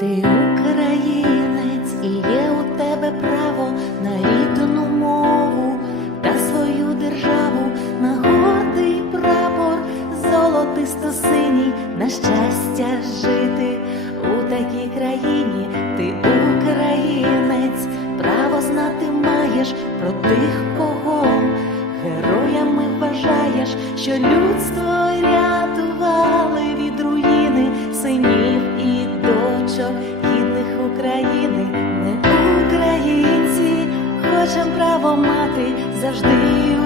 Ти українець і є у тебе право на рідну мову та свою державу, на гордий прапор, золотисто синій, на щастя жити у такій країні, ти українець, право знати маєш про тих, кого героями вважаєш, що людство рятували від руїни сині дочок гідних України, ми українці, хочем право мати завжди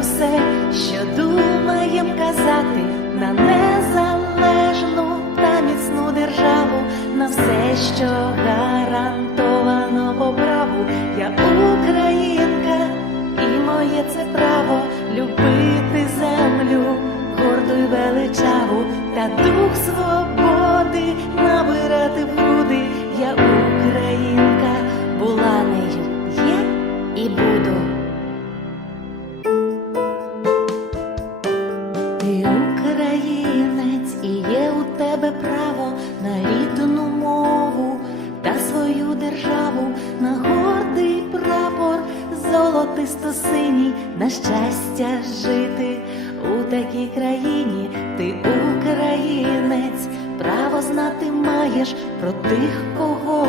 усе, що думаєм казати на незалежну та міцну державу, на все, що гарантовано по праву. Я українка, і моє це право любити землю, горду й величаву, та дух свободи набирати в груди. Я українка, була нею, є і буду. Ти українець і є у тебе право на рідну мову та свою державу, на гордий прапор, золотисто синій, на щастя жити у такій країні. Ти право знати маєш про тих, кого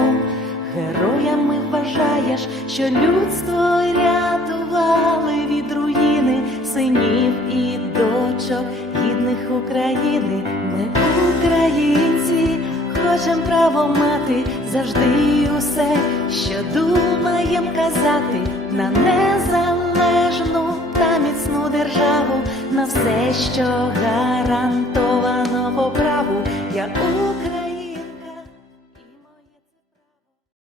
героями вважаєш, що людство рятували від руїни синів і дочок гідних України. Ми українці, хочем право мати завжди усе, що думаєм казати на незалежну та міцну державу, на все, що гарантовано по праву. Я